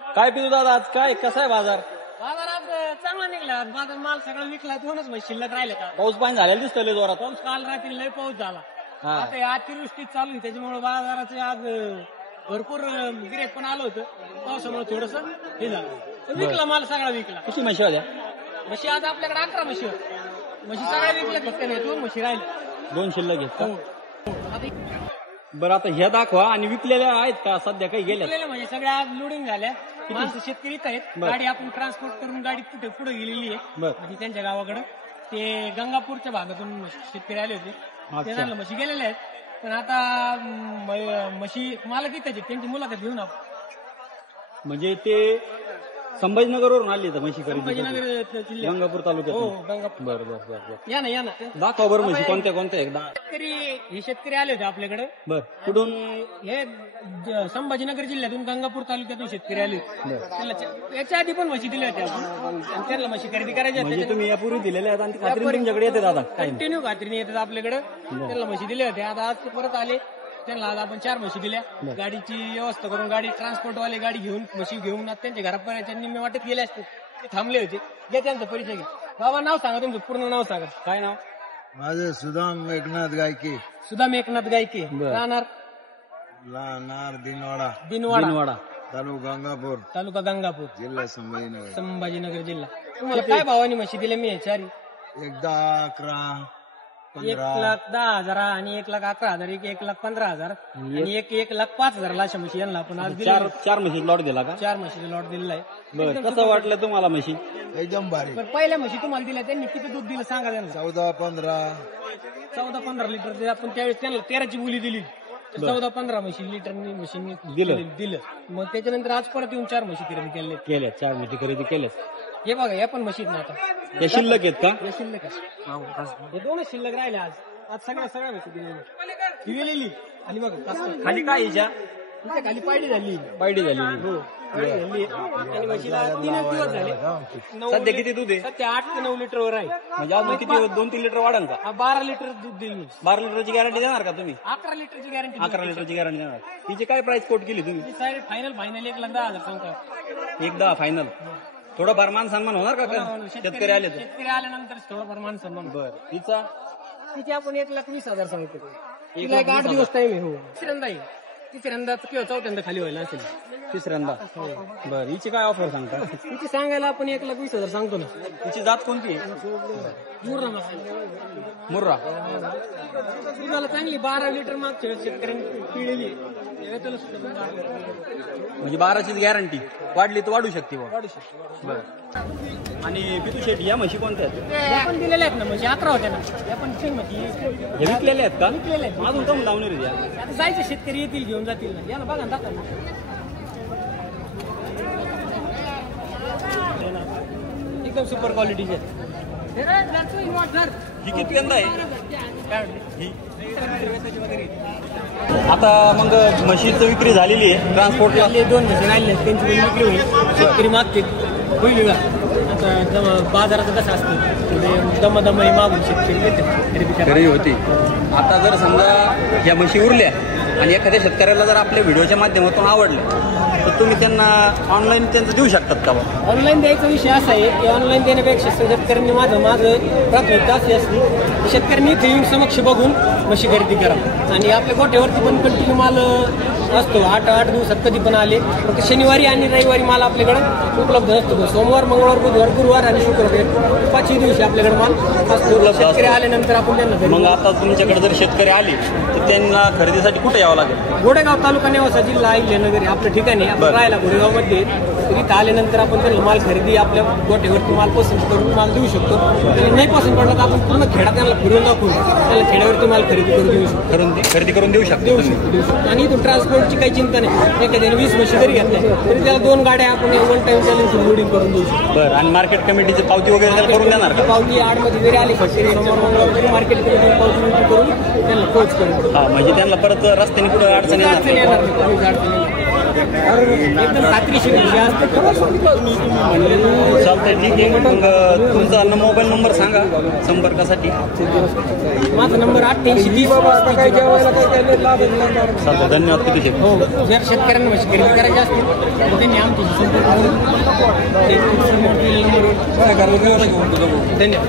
काय पितो दादा आज काय कसा आहे बाजार? बाजार आज चांगला निघला. बाजार माल सगळा विकला. दोनच म्हशी शिल्लक राहिले का. पाऊस पाणी झालेला दिसतोय लय जोरात. पाऊस काल रात्री लय पाऊस झाला. हा. आता अतिवृष्टी चालू आहे त्याच्यामुळे बाजाराचे आज भरपूर गिऱ्हाईक पण आलं होतं. पावसामुळे थोडस हे झालं. विकला माल सगळा विकला. किती म्हशी होत्या? म्हशी आज आपल्याकडे 11 म्हशी होत्या. म्हशी सगळ्या विकल्या फक्त नाही 2 म्हशी राहिल्या. 2 शिल्लक आहेत का? आता बरं आता ह्या दाखवा आणि विकलेल्या आहेत का सध्या काही गेल्या? विकलेल्या म्हणजे सगळ्या आज लोडिंग झाल्या. माणसं शेतकरी इथं आहेत. गाडी आपण ट्रान्सपोर्ट करून गाडी पुढे गेलेली आहे. म्हणजे त्यांच्या गावाकडे ते गंगापूरच्या भागातून शेतकरी आले होते. ते झालं म्हशी गेलेल्या आहेत. पण आता म्हशी मालक इथं त्यांची मुलाखत घेऊन आपण. म्हणजे ते संभाजीनगरवरून आली तर म्हशी खरेदी संभाजीनगर जिल्ह्यात गंगापूर तालुक्यात. हो गंगापूर. बरं बरं बरं बरं. या ना दाखवा बरं म्हशी कोणत्या कोणत्या एकदा. हे शेतकरी आले होते आपल्याकडे. बर कुठून? हे संभाजीनगर जिल्ह्यातून गंगापूर तालुक्यातून शेतकरी आले होते. याच्या आधी पण म्हशी दिल्या होत्या आपण. त्यांना म्हशी खरेदी करायच्या म्हणजे तुम्ही यापूर्वी दिलेल्या आहेत आणि खात्री तुमच्याकडे येते दादा? कंटिन्यू खात्रीने येतात आपल्याकडे. त्यांना म्हशी दिल्या होत्या. आता आज ते परत आले. त्यांना आज आपण 4 म्हशी दिल्या. गाडीची व्यवस्था करून गाडी ट्रान्सपोर्टवाले गाडी घेऊन म्हशी घेऊन त्यांच्या घरापर्यंत निम्मे वाटेत गेले असते. ते थांबले होते. घ्या त्यांचा परिचय घ्या. बाबा नाव सांगा तुमचं पूर्ण नाव सांगा. काय नाव? माझं सुदाम एकनाथ गायके. सुदाम एकनाथ गायके. राहणार दिनवाडा तालुका गंगापूर जिल्हा संभाजीनगर. संभाजीनगर जिल्हा. तुम्हाला काय भावानी म्हशी दिल्या मी? 4 एकदा 11, 1,10,000 आणि 1,11,000 1,15,000 आणि 1,05,000 अशा म्हशी यांना आपण आज दिल्या. 4 म्हशी लॉट दिला का? 4 म्हशीचा लॉट दिलेला आहे. बरं कसं वाटलं तुम्हाला म्हशी? एकदम भारी. पण पहिल्या म्हशी तुम्हाला दिल्या त्यांनी किती दूध दिलं सांगा त्यांना? 14-15 लिटर दिलं. आपण त्यावेळेस त्यांना 13ची बोली दिली. 14-15 म्हशींनी दिलं. मग त्याच्यानंतर आज परत येऊन 4 म्हशी खरेदी केल्या. 4 म्हशी खरेदी केल्यात. हे बघा या पण म्हशीत ना आता या शिल्लक आहेत का? या शिल्लक हे 2च शिल्लक राहिल्या. आज सगळ्या म्हशी दिलेली आणि बघा खाली काय हिच्या? तिच्या खाली पायडी झाली. हो आणि म्हशीला 3 दिवस झाले. सध्या किती दूध आहे? सध्या 8 ते 9 लिटरवर आहे. म्हणजे अजून किती 2-3 लिटर वाढेल का? 12 लिटर दूध देईल. 12 लिटरची गॅरंटी देणार का तुम्ही? 11 लिटरची गॅरंटी. 11 लिटरची गॅरंटी देणार. तिची काय प्राइस कोट केली तुम्ही? फायनल 1,10,000 सांगता. 1,10 फायनल. थोडंफार मान सन्मान होणार का? शेतकरी आले तर शेतकरी आल्यानंतर थोडंफार मान सन्मान. बरं तिचा तिची आपण 1,20,000 सांगतो. तिला 8 दिवस टाइम आहे. हो तिसऱ्यांदा किंवा 4थ्यांदा खाली व्हायला असेल. तिसऱ्यांदा. बरं हिची काय ऑफर सांगता? तिची सांगायला आपण 1,20,000 सांगतो ना. तिची जात कोणती आहे? मुर्रा. दुधाला चांगली 12 लिटर मागच्या शेतकऱ्यांनी पिळलेली. म्हणजे 12ची गॅरंटी. वाढली तर वाढू शकते. वाढू शकते. बरं आणि पितू शेट या म्हशी कोणत्या आहेत? या पण दिलेल्या आहेत ना म्हशी. 11 होत्या ना. या पण 6 म्हशी हे विकलेल्या आहेत का? विकलेल्या आहेत. अजून कमी लावणार द्या. आता जायचे शेतकरी येतील घेऊन जातील ना. या ना बघा ना दाखवा. एकदम सुपर क्वालिटीचे. ही किती आहे? आता मग म्हशीचं विक्री झालेली आहे. ट्रान्सपोर्टला 2 म्हशी राहिले त्यांची विक्री होईल. शेतकरी मागतील होईल का? आता बाजाराचं कसं असतं दमदमही मागून शेतकरी खरी होती. आता जर समजा या म्हशी उरल्या आणि एखाद्या शेतकऱ्याला जर आपल्या व्हिडिओच्या माध्यमातून आवडलं तर तुम्ही त्यांना ऑनलाईन त्यांचं देऊ शकतात का? ऑनलाईन द्यायचा विषय असा आहे की ऑनलाईन देण्यापेक्षा शेतकऱ्यांनी माझं प्राथमिकता अशी असली शेतकऱ्यांनी इथे येऊन समक्ष बघून म्हशी खरेदी करा. आणि आपल्या गोठ्यावरती पण कंटिन्यू माल असतो. 8 दिवसात कधी पण आले. फक्त शनिवारी आणि रविवारी माल आपल्याकडे उपलब्ध असतो. सोमवार, मंगळवार, बुधवार, गुरुवार आणि शुक्रवार 5 दिवशी आपल्याकडे माल असतो. शेतकरी आल्यानंतर आपण त्यांना. मग आता तुमच्याकडे जर शेतकरी आले तर त्यांना खरेदीसाठी कुठे यावं लागेल? गोडेगाव तालुका नेवासा जिल्हा अहिल्यानगर आपल्या ठिकाणी आपण राहायला गोडेगाव मध्ये. तिथं आल्यानंतर आपण त्यांना माल खरेदी आपल्या गोठ्यावरती माल पसंत करून माल देऊ शकतो. नाही पसंत पडला तर आपण पूर्ण खेडा त्यांना फिरून दाखवून त्याला खेड्यावरती माल खरेदी करून देऊ शकतो. खरेदी करून देऊ शकतो. आणि इथून ट्रान्सपोर्टची काही चिंता नाही. एखाद्याने 20 म्हशी जरी घेतल्या तरी त्याला 2 गाड्या आपण 1 टाइम त्याला लोडिंग करून देऊ शकतो. बरं आणि मार्केट कमिटीची पावती वगैरे त्याला करून देणार का? पावती 8 मध्ये जरी आली तरी मार्केट कमिटी पावती करून त्यांना पोच करून. म्हणजे त्यांना परत रस्त्याने कुठे अडचणी येणार? एकदम खात्रीशीर म्हशी असते. चालतंय, ठीक आहे. मग तुमचा मोबाईल नंबर सांगा संपर्कासाठी. माझा नंबर 8830. चालतं, धन्यवाद. किती शेत हो, जर शेतकऱ्यांना म्हशी खरेदी करायची असतील तर त्यांनी आमच्याशी संपर्क करून धन्यवाद.